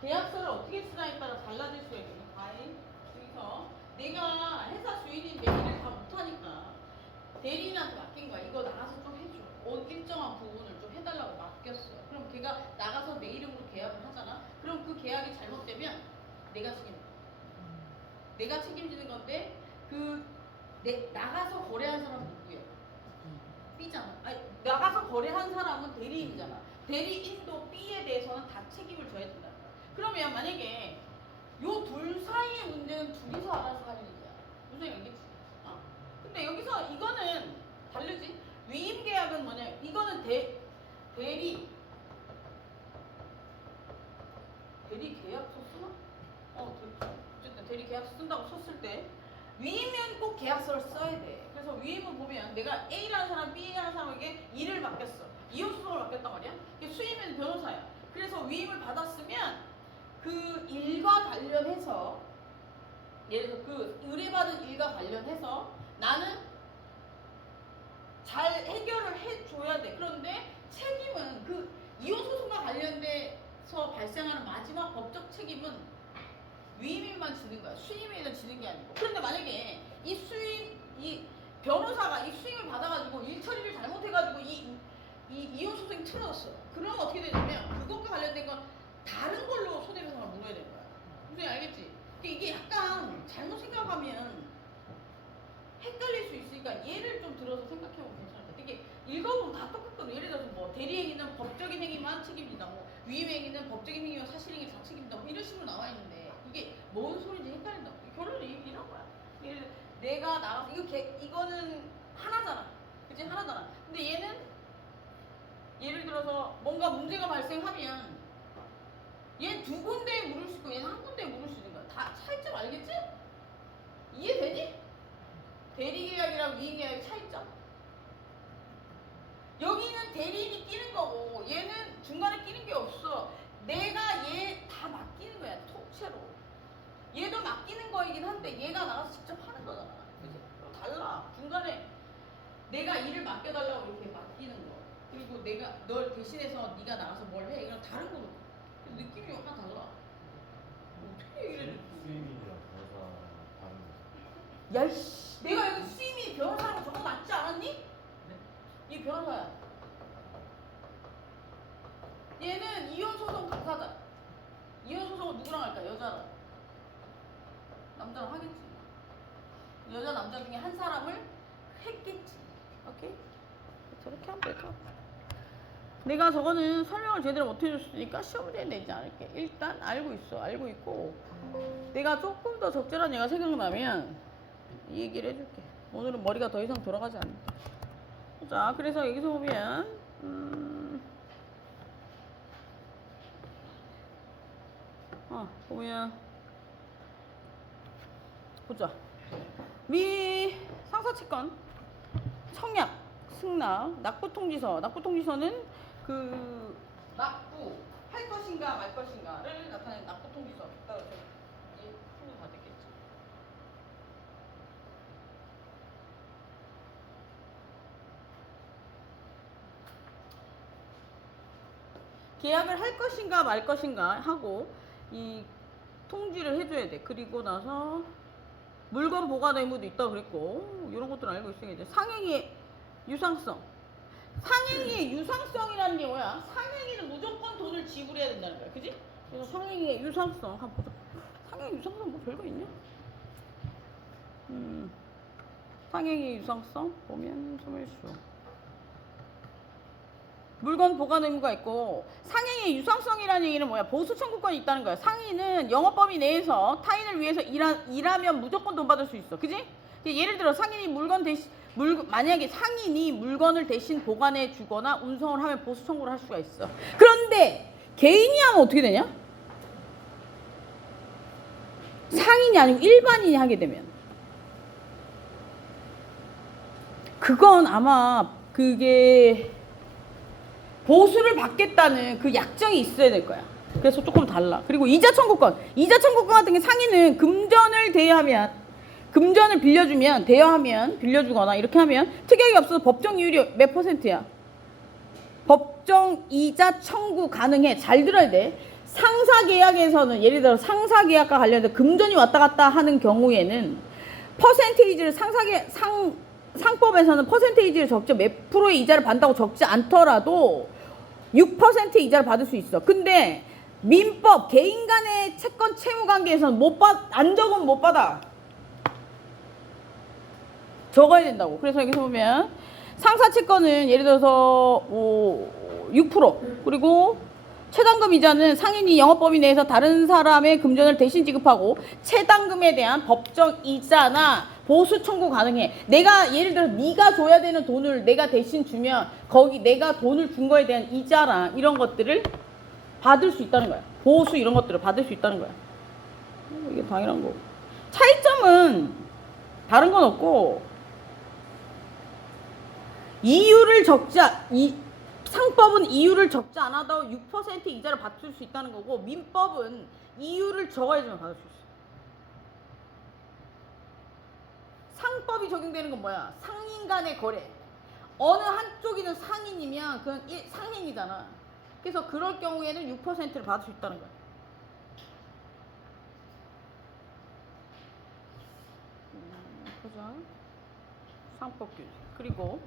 계약서를 어떻게 쓰냐에 따라 달라질 수가 있거든요. 여기서 내가 회사 주인인데 일을 다 못하니까 대리인한테 맡긴 거야. 이거 나가서 좀 해줘. 일정한 부분을 좀 해달라고 맡겼어. 그럼 걔가 나가서 내 이름으로 계약을 하잖아. 그럼 그 계약이 잘못되면 내가 책임져. 내가 책임지는 건데 나가서 거래한 사람은 누구야? B잖아. 아니, 나가서 거래한 사람은 대리인이잖아. 대리인도 B에 대해서는 다 책임을 져야 된다. 그러면 만약에 요 둘 사이의 문제는 둘이서 알아서 하는 거야. 무슨 얘기겠지? 근데 여기서 이거는 다르지? 위임 계약은 뭐냐? 이거는 대리 계약서 쓰나? 어쨌든 대리 계약서 쓴다고 썼을 때 위임은 꼭 계약서를 써야 돼. 그래서 위임을 보면 내가 A라는 사람, B라는 사람에게 일을 맡겼어. 이혼소송을 맡겼단 말이야. 수임은 변호사야. 그래서 위임을 받았으면 그 일과 관련해서 예를 들어 그 의뢰받은 일과 관련해서 나는 잘 해결을 해줘야 돼. 그런데 책임은 그 이혼소송과 관련돼서 발생하는 마지막 법적 책임은 위임인만 지는 거야. 수임인은 지는 게 아니고. 그런데 만약에 이 변호사가 이 수임을 받아가지고 일 처리를 잘못해가지고 이 이혼소송이 틀어졌어. 그러면 어떻게 되냐면 그것과 관련된 건 다른 걸로 손해배상을 물어야 되는 거야. 무슨 알겠지? 이게 약간 잘못 생각하면 헷갈릴 수 있으니까 예를 좀 들어서 생각해보면 괜찮을 것 같아. 이게 읽어보면 다 똑같거든. 예를 들어서 뭐 대리행위는 법적인 행위만 책임진다. 뭐 위임행위는 법적인 행위와 사실행위 다 책임진다. 뭐 이런 식으로 나와 있는데 이게 뭔 소리인지 헷갈린다. 결론이 이런 거야. 내가 나가서 이거는 하나잖아. 그치? 하나잖아. 근데 얘는 예를 들어서 뭔가 문제가 발생하면 얘 두 군데에 물을 수 있고 얘는 한 군데에 물을 수 있는 거야. 다 차이점 알겠지? 이해되니? 대리계약이랑 위임계약의 차이점. 여기는 대리인이 끼는 거고 얘는 중간에 끼는 게 없어. 내가 얘 다 맡기는 거야. 통째로. 얘도 맡기는 거이긴 한데 얘가 나가서 직접 하는 거잖아. 그치? 달라. 중간에 내가 일을 맡겨달라고 이렇게 맡기는 거. 그리고 내가 널 대신해서 네가 나가서 뭘 해. 이건 다른 거거든. 느낌이 약간 달라. 어떻게 얘기를 해? 수임이랑 변호사 다른 거. 야이씨, 내가 여기 수임이 변호사라고 적어놨지 않았니? 네? 이 변호사야. 얘는 이혼소송 당사자. 이혼소송은 누구랑 할까? 여자랑. 남자랑 하겠지. 여자 남자 중에 한 사람을 했겠지. 오케이? 저렇게 하면 될 것 같아. 내가 저거는 설명을 제대로 못 해줬으니까 시험 문제 내지 않을게. 일단 알고 있어. 알고 있고 내가 조금 더 적절한 얘가 생각나면 이 얘기를 해줄게. 오늘은 머리가 더 이상 돌아가지 않는다. 자, 그래서 여기서 보면 보면 보자. 미 상사채권 청약 승낙 납부통지서. 납부통지서는 그 납부 할 것인가 말 것인가를 나타내는 납부통지서. 따라서 이게 풀로 다 됐겠지. 계약을 할 것인가 말 것인가 하고 이 통지를 해줘야 돼. 그리고 나서 물건 보관 의무도 있다고 그랬고 이런 것들은 알고 있어야지. 상행위의 유상성. 상행위의 유상성이라는 게 뭐야? 상행위는 무조건 돈을 지불해야 된다는 거야. 그지? 그래서 상행위의 유상성 한번 보자. 상행위 유상성 뭐 별거 있냐? 상행위의 유상성 보면 소멸시효. 물건 보관 의무가 있고 상행의 유상성이라는 얘기는 뭐야? 보수 청구권이 있다는 거야. 상인은 영업범위 내에서 타인을 위해서 일하면 무조건 돈 받을 수 있어. 그지? 예를 들어 상인이 만약에 상인이 물건을 대신 보관해 주거나 운송을 하면 보수 청구를 할 수가 있어. 그런데 개인이 하면 어떻게 되냐? 상인이 아니고 일반인이 하게 되면 그건 아마 그게 보수를 받겠다는 그 약정이 있어야 될 거야. 그래서 조금 달라. 그리고 이자 청구권. 이자 청구권 같은 게 상인은 금전을 대여하면 빌려주거나 이렇게 하면 특약이 없어서 법정 이율이 몇 %야? 법정 이자 청구 가능해. 잘 들어야 돼. 상사 계약에서는 예를 들어 상사 계약과 관련해서 금전이 왔다 갔다 하는 경우에는 퍼센테이지를 상법에서는 퍼센테이지를 적죠. 몇 프로의 이자를 받는다고 적지 않더라도 6% 이자를 받을 수 있어. 근데 민법 개인 간의 채권 채무 관계에서는 안 적으면 못 받아. 적어야 된다고. 그래서 여기서 보면 상사 채권은 예를 들어서 6% 그리고 최단금 이자는 상인이 영업범위 내에서 다른 사람의 금전을 대신 지급하고 최단금에 대한 법적 이자나 보수 청구 가능해. 내가 예를 들어 네가 줘야 되는 돈을 내가 대신 주면 거기 내가 돈을 준 거에 대한 이자랑 이런 것들을 받을 수 있다는 거야. 보수 이런 것들을 받을 수 있다는 거야. 이게 당연한 거고. 차이점은 다른 건 없고 이유를 상법은 이유를 적지 않아도 6% 이자를 받을 수 있다는 거고 민법은 이유를 적어야지만 받을 수 있어. 상법이 적용되는 건 뭐야? 상인 간의 거래. 어느 한쪽이는 상인이면 그건 상인이잖아. 그래서 그럴 경우에는 6%를 받을 수 있다는 거야. 보자. 상법 규제. 그리고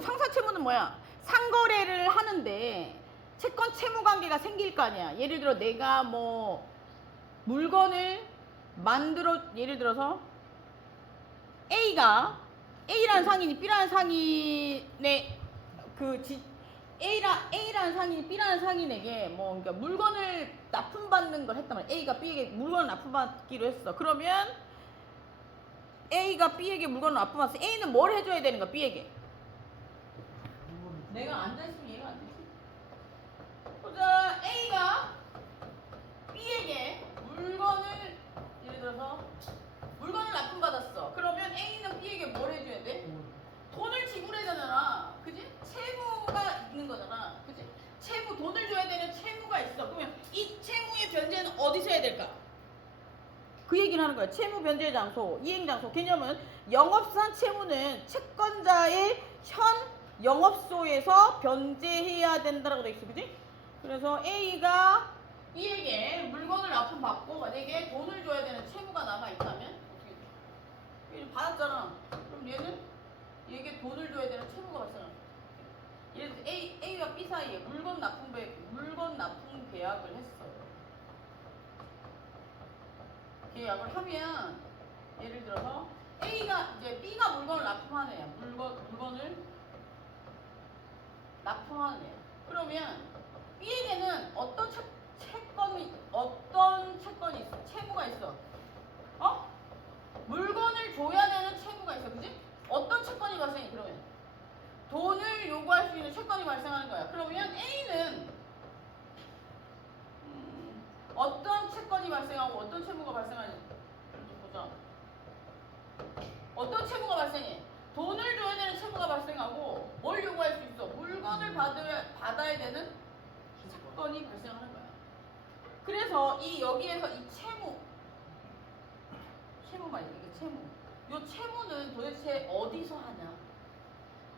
상사채무는 뭐야? 상거래를 하는데 채권 채무 관계가 생길 거 아니야. 예를 들어 내가 뭐 물건을 예를 들어서 A라는 상인이 B라는 상인의 A라는 상인이 B라는 상인에게 뭐 그러니까 물건을 납품받는 걸 했단 말이야. A가 B에게 물건을 납품받기로 했어. 그러면 A가 B에게 물건을 납품받았어. A는 뭘 해줘야 되는 거야? B에게. 내가 앉아있으면 이해가 안 되지. 보자. A가 B에게 예를 들어서 물건을 납품받았어. 그러면 A는 B에게 뭘 해줘야 돼? 돈을 지불해야 되잖아. 그지? 채무가 있는 거잖아. 그지? 돈을 줘야 되는 채무가 있어. 그러면 이 채무의 변제는 어디서 해야 될까? 그 얘기를 하는 거야. 채무 변제 장소, 이행 장소. 개념은 영업상 채무는 채권자의 현 영업소에서 변제해야 된다라고 돼 있어. 그지? 그래서 A가 B에게 물건을 납품받고 만약에 돈을 줘야 되는 채무가 남아 있다면 어떻게 돼? 얘는 받았잖아. 그럼 얘에게 돈을 줘야 되는 채무가 발생하는 거야. 예를 들어 A와 B 사이에 물건 납품 계약을 했어. 계약을 하면 예를 들어서 B가 물건을 납품하는 애야. 물건을 납품하는 애야. 그러면 B에게는 어떤 채권이 있어? 채무가 있어. 물건을 줘야 되는 채무가 있어. 그지? 어떤 채권이 발생해? 그러면 돈을 요구할 수 있는 채권이 발생하는 거야. 그러면 A는 어떤 채권이 발생하고 어떤 채무가 발생하는지 보자. 어떤 채무가 발생해? 돈을 줘야 되는 채무가 발생하고 뭘 요구할 수 있어? 물건을 받아야 되는 채권이 발생하는 거야. 그래서 여기에서 이 채무 말이야. 이게 채무. 이 채무는 도대체 어디서 하냐?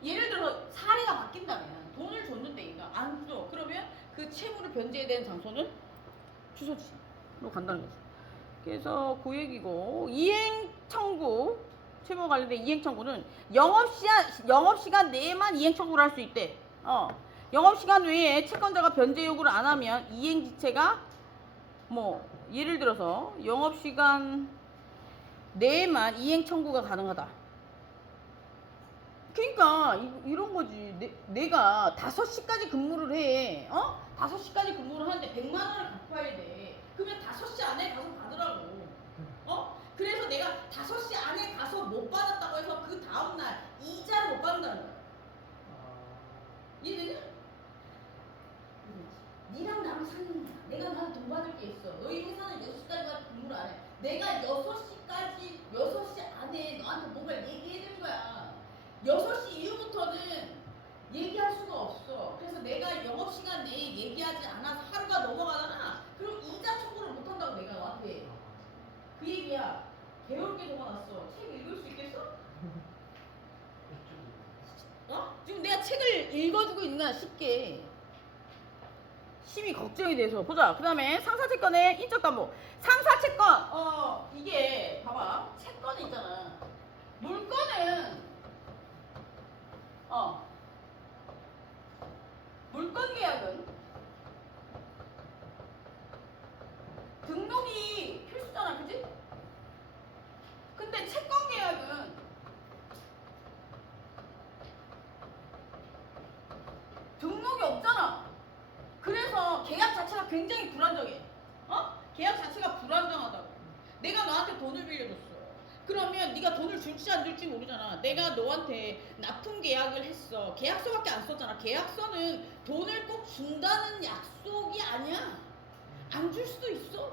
예를 들어 사례가 바뀐다면 돈을 줬는데 얘가 안 줘. 그러면 그 채무를 변제해야 되는 장소는 주소지로 간다는 거죠. 그래서 그 얘기고 이행 청구 채무 관련된 이행 청구는 영업시간 내에만 이행 청구를 할 수 있대. 영업시간 외에 채권자가 변제 요구를 안 하면 이행 지체가 뭐 예를 들어서 영업시간 내에만 이행 청구가 가능하다. 그러니까 이런 거지. 내가 5시까지 근무를 해. 5시까지 근무를 하는데 100만 원을 갚아야 돼. 그러면 5시 안에 가서 받으라고. 그래서 내가 5시 안에 가서 못 받았다고 해서 그 다음날 이자를 못 받는다는 거야. 이해되냐? 니랑 나랑 상관이야. 내가 나한테 돈 받을 게 있어. 너희 회사는 6시까지만 근무를 안 해. 내가 6시 안에 너한테 뭔가 얘기해야 되는 거야. 6시 이후부터는 얘기할 수가 없어. 그래서 내가 영업시간 내에 얘기하지 않아서 하루가 넘어가잖아. 그럼 이자 청구를 못한다고 내가 너한테. 그 얘기야. 개울게 적어놨어. 책 읽을 수 있겠어? 지금 내가 책을 읽어주고 있는 거야. 쉽게. 심히 걱정이 돼서 보자. 그 다음에 상사채권의 인적담보. 상사채권 이게 봐봐. 채권이 있잖아. 물건은 물건 계약은 등록이 필수잖아, 그지? 근데 채권 계약은 등록이 없잖아. 그래서 계약 자체가 굉장히 불안정해. 계약 자체가 불안정하다고. 내가 너한테 돈을 빌려줬어. 그러면 네가 돈을 줄지 안 줄지 모르잖아. 내가 너한테 납품 계약을 했어. 계약서밖에 안 썼잖아. 계약서는 돈을 꼭 준다는 약속이 아니야. 안 줄 수도 있어.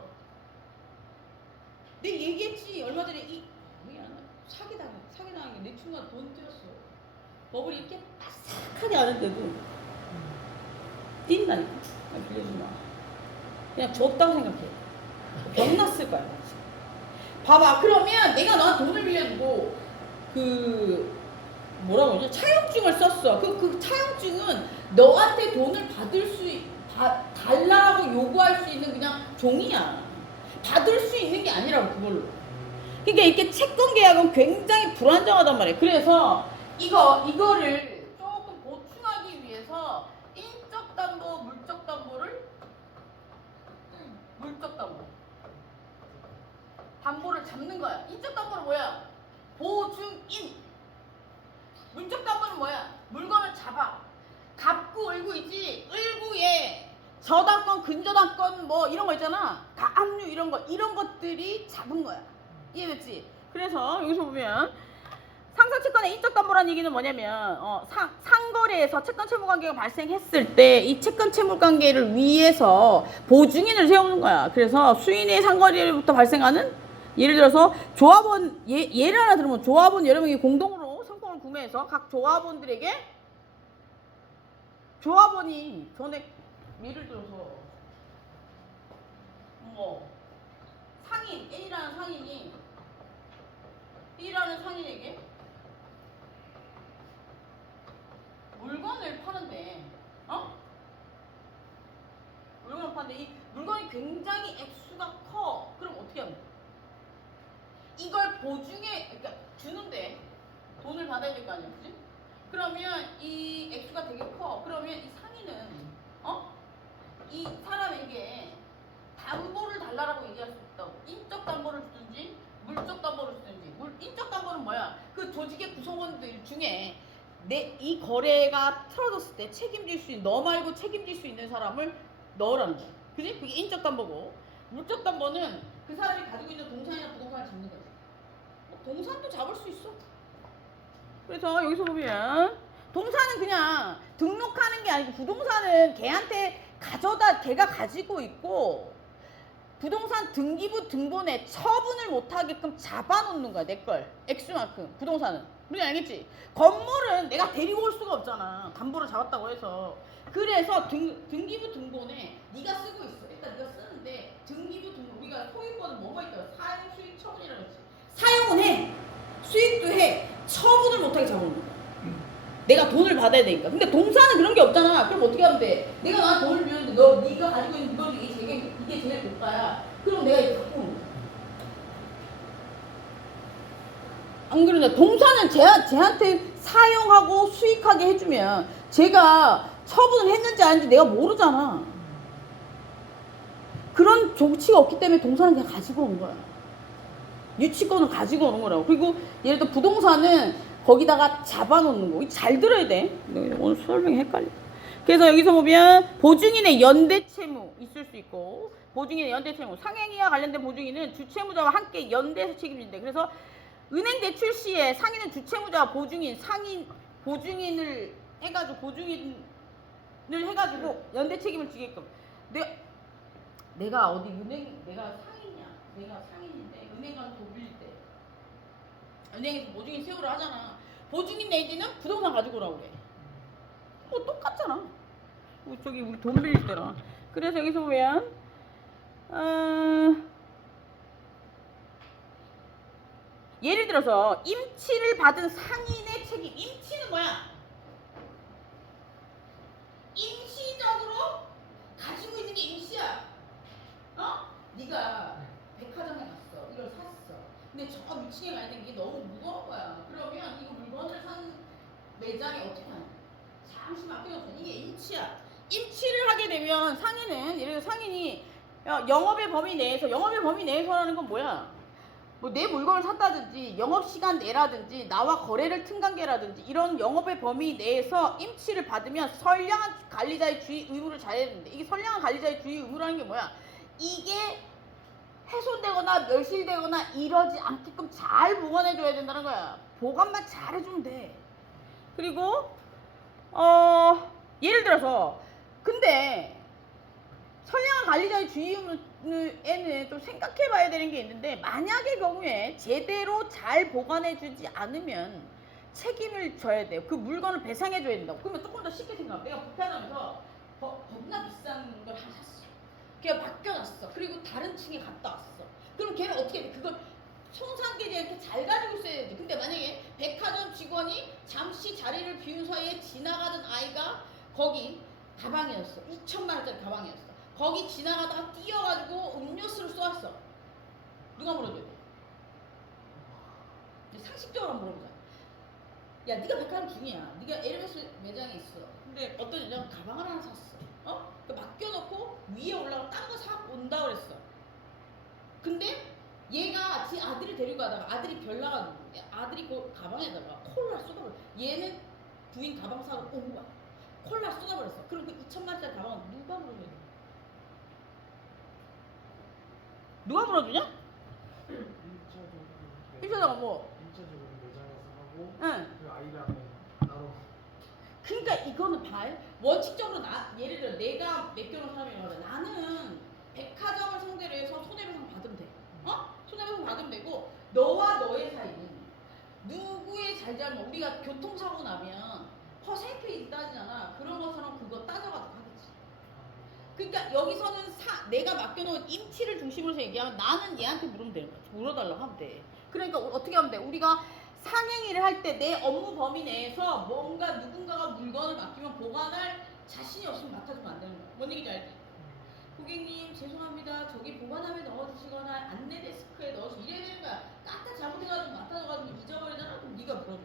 내가 얘기했지. 얼마 전에 사기당한 게 내 친구가 돈 떼었어. 법을 이렇게 바삭하게 아는데도 뛴다니까. 빌려주지 마. 그냥 줬다고 생각해. 병났을 거야. 봐봐. 그러면 내가 너한테 돈을 빌려주고 뭐라고 하지? 차용증을 썼어. 그 차용증은 너한테 돈을 달라고 요구할 수 있는 그냥 종이야. 받을 수 있는 게 아니라고, 그걸로. 그러니까 이렇게 채권 계약은 굉장히 불안정하단 말이야. 그래서 이거를 조금 보충하기 위해서 인적담보, 물적담보 담보를 잡는 거야. 인적담보는 뭐야? 보증인. 물적담보는 뭐야? 물건을 잡아. 갑구, 을구이지. 을구에 저당권, 근저당권 뭐 이런 거 있잖아. 가압류 이런 것들이 잡은 거야. 이해됐지? 그래서 여기서 보면 상사채권의 인적담보라는 얘기는 뭐냐면 상거래에서 채권 채무관계가 발생했을 때 이 채권 채무관계를 위해서 보증인을 세우는 거야. 그래서 수인의 상거래로부터 발생하는, 예를 들어서 조합원, 예를 하나 들으면 조합원 여러 명이 공동으로 상품을 구매해서 각 조합원들에게, 조합원이 전에 예를 들어서 상인 A라는 상인이 B라는 상인에게 물건을 파는데 물건을 파는데 이 물건이 굉장히 액수가 커. 그럼 어떻게 하는 거야? 이걸 그러니까 주는데 돈을 받아야 될 거 아니야, 그치? 그러면 이 액수가 되게 커. 그러면 이 상인은 이 사람에게 담보를 달라고 얘기할 수 있다고. 인적 담보를 주든지 물적 담보를 주든지. 인적 담보는 뭐야? 그 조직의 구성원들 중에 이 거래가 틀어졌을 때 책임질 수 있는, 너 말고 책임질 수 있는 사람을 넣으라는 거야. 그지? 그게 인적 담보고, 물적 담보는 그 사람이 가지고 있는 동산이나 부동산을 잡는 거지. 동산도 잡을 수 있어. 그래서 여기서 보면 동산은 그냥 등록하는 게 아니고, 부동산은 걔한테 걔가 가지고 있고, 부동산 등기부 등본에 처분을 못하게끔 잡아놓는 거야, 내 걸. 액수만큼. 부동산은. 우리 알겠지? 건물은 내가 데리고 올 수가 없잖아. 담보를 잡았다고 해서. 그래서 등기부 등본에 네가 쓰고 있어. 일단 네가 쓰는데 등기부 등본, 우리가 소유권은 뭐가 있더라? 사용, 수익, 처분이라고 했지. 사용은 해. 수익도 해. 처분을 못하게 잡아놓는 거야. 내가 돈을 받아야 되니까. 근데 동사는 그런 게 없잖아. 그럼 어떻게 하면 돼? 내가 나한테 돈을 빌렸는데 네가 가지고 있는 물건 중에 이게 제일 고가야. 그럼 내가 이거 갖고 오는 거야. 안 그러냐? 동사는 쟤한테 사용하고 수익하게 해주면 제가 처분을 했는지 아닌지 내가 모르잖아. 그런 조치가 없기 때문에 동사는 그냥 가지고 오는 거야. 유치권을 가지고 오는 거라고. 그리고 예를 들어 부동산은 거기다가 잡아놓는 거. 잘 들어야 돼. 오늘 설명이 헷갈려. 그래서 여기서 보면 보증인의 연대채무 있을 수 있고, 보증인의 연대채무, 상행위와 관련된 보증인은 주채무자와 함께 연대해서 책임진대. 그래서 은행 대출 시에 상인은 주채무자와 보증인을 해가지고 연대 책임을 지게끔. 내가 어디 내가 상인인데 은행 가서 돈 빌릴 때 은행에서 보증인 세우라 하잖아. 보증인 내지는 부동산 가지고 오라고 그래. 똑같잖아. 저기 우리 돈 빌릴 때랑. 그래서 여기서 보면 예를 들어서 임치를 받은 상인의 책임. 임치는 뭐야? 임시적으로 가지고 근데 저 위층에 가야 되는 게 너무 무거운 거야. 그러면 이거 물건을 산 매장이 어떻게 하냐? 잠시 맡겨놓고 이게 임치야. 임치를 하게 되면 상인은 예를 들어 상인이 영업의 범위 내에서라는 건 뭐야? 뭐 내 물건을 샀다든지 영업시간 내라든지 나와 거래를 튼관계라든지 이런 영업의 범위 내에서 임치를 받으면 선량한 관리자의 주의 의무를 잘해야 되는데 이게 선량한 관리자의 주의 의무라는 게 뭐야? 이게 훼손되거나 멸실되거나 이러지 않게끔 잘 보관해줘야 된다는 거야. 보관만 잘해주면 돼. 그리고 예를 들어서 근데 선량한 관리자의 주의에는 좀 생각해봐야 되는 게 있는데 만약의 경우에 제대로 잘 보관해주지 않으면 책임을 져야 돼요. 그 물건을 배상해줘야 된다고. 그러면 조금 더 쉽게 생각하면 내가 불편하면서 겁나 비싼 걸 하나 샀어. 걔가 맡겨놨어. 그리고 다른 층에 갔다 왔어. 그럼 걔는 어떻게 돼? 그걸 손상되지 잘 가지고 있어야 되지. 근데 만약에 백화점 직원이 잠시 자리를 비운 사이에 지나가던 아이가 거기 가방이었어. 2천만 원짜리 가방이었어. 거기 지나가다가 뛰어가지고 음료수를 쏘았어. 누가 물어줘야 돼? 상식적으로 한번 물어보자. 야, 네가 백화점 중이야. 네가 에르메스 매장에 있어. 근데 어떤 여자가 가방을 하나 샀어. 그 맡겨놓고 위에 올라가 딴 거 사고 온다 그랬어. 근데 얘가 지 아들이 데리고 가다가 아들이 별나가지고 아들이 그 가방에다가 콜라 쏟아버려. 얘는 부인 가방 사고 온 거야. 콜라 쏟아버렸어. 그럼 그 2천만 원짜리 가방은 누가 물어줘야 돼? 누가 물어주냐? 1차적으로 뭐? 1차적으로 매장에서 하고 응. 그 아이랑은 따로. 그러니까 이거는 봐요. 원칙적으로 예를 들어 내가 맡겨놓은 사람이라고 나는 백화점을 상대로 해서 손해배상 받으면 돼. 손해배상 받으면 되고 너와 너의 사이는 누구의 잘잘못 우리가 교통사고 나면 허세페이지 따지잖아. 그런 것처럼 그거 따져가지고 하겠지. 그러니까 여기서는 내가 맡겨놓은 임치를 중심으로 해서 얘기하면 나는 얘한테 물으면 되는 거야. 물어달라고 하면 돼. 그러니까 어떻게 하면 돼? 우리가 상행위를 할 때 내 업무 범위 내에서 뭔가 누군가가 물건을 맡기면 보관할 자신이 없으면 맡아주면 안 되는 거야. 뭔 얘기인지 알지? 고객님 죄송합니다. 저기 보관함에 넣어주시거나 안내 데스크에 넣어서 이래야 되는 거야. 까딱 잘못해가지고 맡아줘가지고 잊어버리잖아. 그럼 네가 물어줘.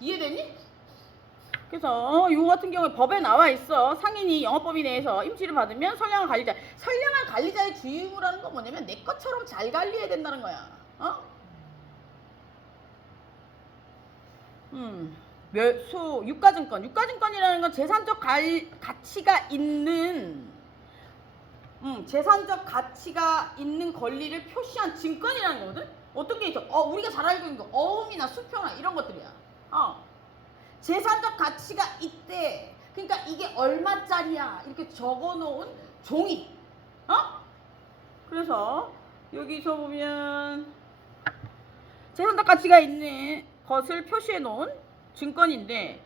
이해되니? 그래서 요 같은 경우에 법에 나와 있어. 상인이 영업범위 내에서 임치를 받으면 선량한 관리자의 주의 의무라는 건 뭐냐면 내 것처럼 잘 관리해야 된다는 거야. 유가증권이라는 건 재산적 가치가 있는 권리를 표시한 증권이라는 거거든. 어떤 게 있어? 우리가 잘 알고 있는 거 어음이나 수표나 이런 것들이야. 재산적 가치가 있대. 그러니까 이게 얼마짜리야 이렇게 적어놓은 종이. 그래서 여기서 보면 재산적 가치가 있는 것을 표시해 놓은 증권인데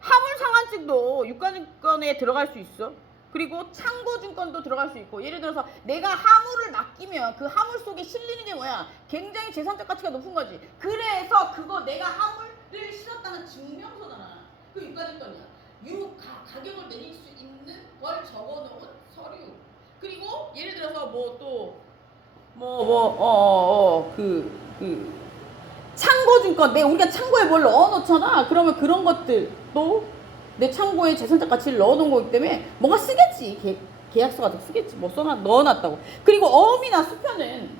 화물상환증도 유가증권에 들어갈 수 있어. 그리고 창고증권도 들어갈 수 있고 예를 들어서 내가 화물을 맡기면 그 화물 속에 실리는 게 뭐야? 굉장히 재산적 가치가 높은 거지. 그래서 그거 내가 화물을 실었다는 증명서잖아. 그 유가증권이야. 가격을 내릴 수 있는 걸 적어놓은 서류. 그리고 예를 들어서 창고증권, 우리가 창고에 뭘 넣어놓잖아. 그러면 그런 것들도 내 창고에 재산적 가치를 넣어놓은 거기 때문에 뭐가 쓰겠지. 계약서 같은 거 쓰겠지. 뭐 넣어놨다고. 그리고 어음이나 수표는,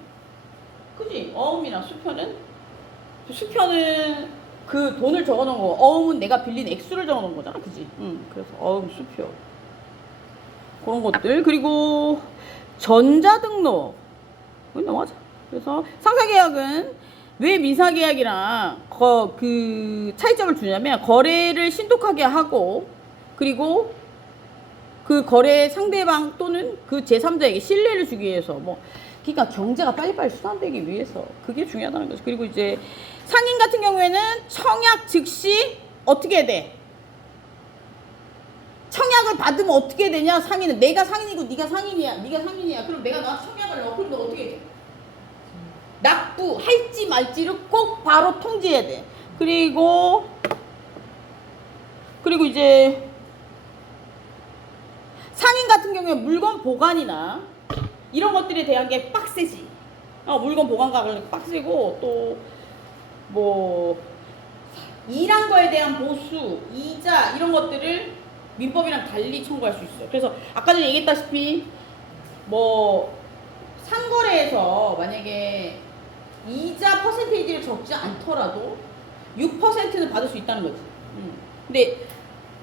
그지? 어음이나 수표는 그 돈을 적어놓은 거. 어음은 내가 빌린 액수를 적어놓은 거잖아. 그지? 그래서 어음, 수표. 그런 것들. 그리고 전자등록. 넘어가자. 그래서 상사계약은 왜 민사계약이랑 그 차이점을 주냐면 거래를 신속하게 하고 그리고 그 거래 상대방 또는 그 제3자에게 신뢰를 주기 위해서 그러니까 경제가 빨리빨리 순환되기 위해서 그게 중요하다는 거죠. 그리고 이제 상인 같은 경우에는 청약 즉시 어떻게 해야 돼? 청약을 받으면 어떻게 되냐? 상인은 내가 상인이고 네가 상인이야. 그럼 내가 나한테 청약을 넣어. 그럼 너 어떻게 해? 납부할지 말지를 꼭 바로 통지해야 돼. 그리고 이제 상인 같은 경우에 물건 보관이나 이런 것들에 대한 게 빡세지. 물건 보관가 빡세고 또 뭐 일한 거에 대한 보수, 이자 이런 것들을 민법이랑 달리 청구할 수 있어요. 그래서 아까 전에 얘기했다시피 뭐 상거래에서 만약에 이자 퍼센테이지를 적지 않더라도 6%는 받을 수 있다는 거지. 근데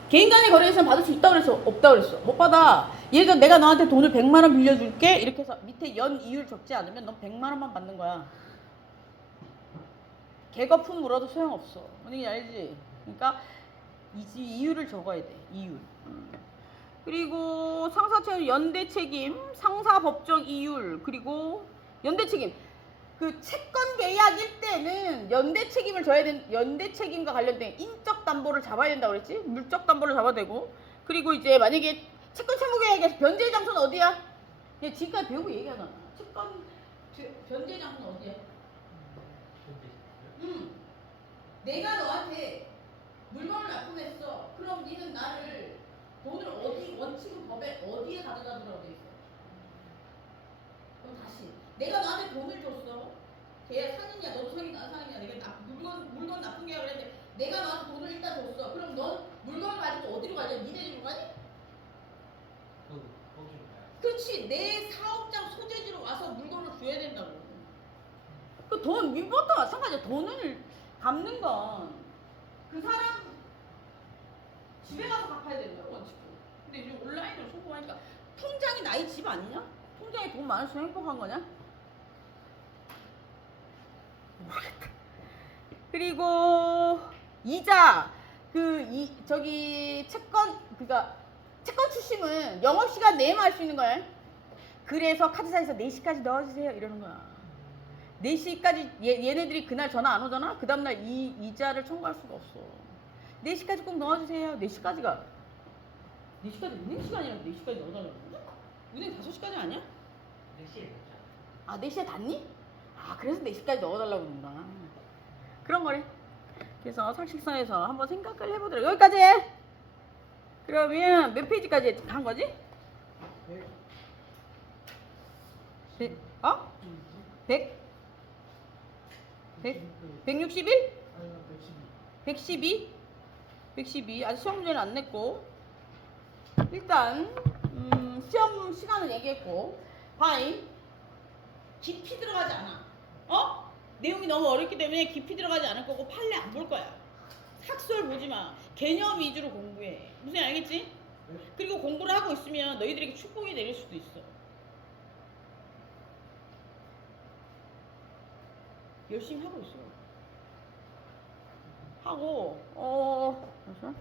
개인 간의 거래에서는 받을 수 있다고 그래서 없다고 그랬어. 못 받아. 예를 들어 내가 너한테 돈을 100만 원 빌려줄게. 이렇게 해서 밑에 연 이율 적지 않으면 넌 100만 원만 받는 거야. 개거품 물어도 소용없어. 뭔 얘기인지 알지? 그러니까 이율을 적어야 돼. 이율. 그리고 상사채무 연대 책임, 상사 법적 이율, 그리고 연대 책임. 그 채권 계약일 때는 연대 책임을 져야 된 연대 책임과 관련된 인적 담보를 잡아야 된다고 그랬지? 물적 담보를 잡아야 되고. 그리고 이제 만약에 채권 채무 계약에서 변제 장소는 어디야? 얘 지금까지 배우고 얘기하잖아. 채권 변제 장소는 어디야? 내가 너한테 물건을 납품했어. 그럼 니는 나를 돈을 어디 원칙은 법에 어디에 가져다 두라고 돼 있어? 그럼 다시 내가 너한테 돈을 줬어. 걔 상인이야, 너도 상인, 나도 상인이야. 내가 물건 납품 계약을 했는데 내가 너한테 돈을 일단 줬어. 그럼 넌 물건을 가지고 어디로 가냐? 니네 집으로 가니? 그렇지. 내 사업장 소재지로 와서 물건을 줘야 된다고. 그 돈 민법도 마찬가지야. 돈을 갚는 건 그 사람 집에 가서 갚아야 된다고 원칙적으로. 근데 요즘 온라인으로 송금하니까 통장이 나의 집 아니냐? 통장에 돈 많을수록 행복한 거냐? 모르겠다. 그리고 이자 저기 채권 그니까 채권 출심은 영업시간 내에만 할 수 있는 거야. 그래서 카드사에서 4시까지 넣어주세요 이러는 거야. 4시까지 얘네들이 그날 전화 안 오잖아? 그 다음날 이자를 청구할 수가 없어. 4시까지 꼭 넣어주세요. 4시까지가 4시까지 은행 시간이라고 4시까지 넣어달라고. 은행 5시까지 아니야? 4시에 아 4시에 닫니? 아 그래서 4시까지 넣어달라고 그런다. 그런 거래. 그래서 상식선에서 한번 생각을 해보더라고. 여기까지 해. 그러면 몇 페이지까지 간 거지? 100? 어? 100? 161? 112? 112. 아직 시험 문제는 안 냈고. 일단 시험 시간은 얘기했고. 바이 깊이 들어가지 않아. 내용이 너무 어렵기 때문에 깊이 들어가지 않을 거고 판례 안 볼 거야. 학설 보지 마. 개념 위주로 공부해. 무슨 알겠지? 그리고 공부를 하고 있으면 너희들에게 축복이 내릴 수도 있어. 열심히 하고 있어. 하고 잠시만.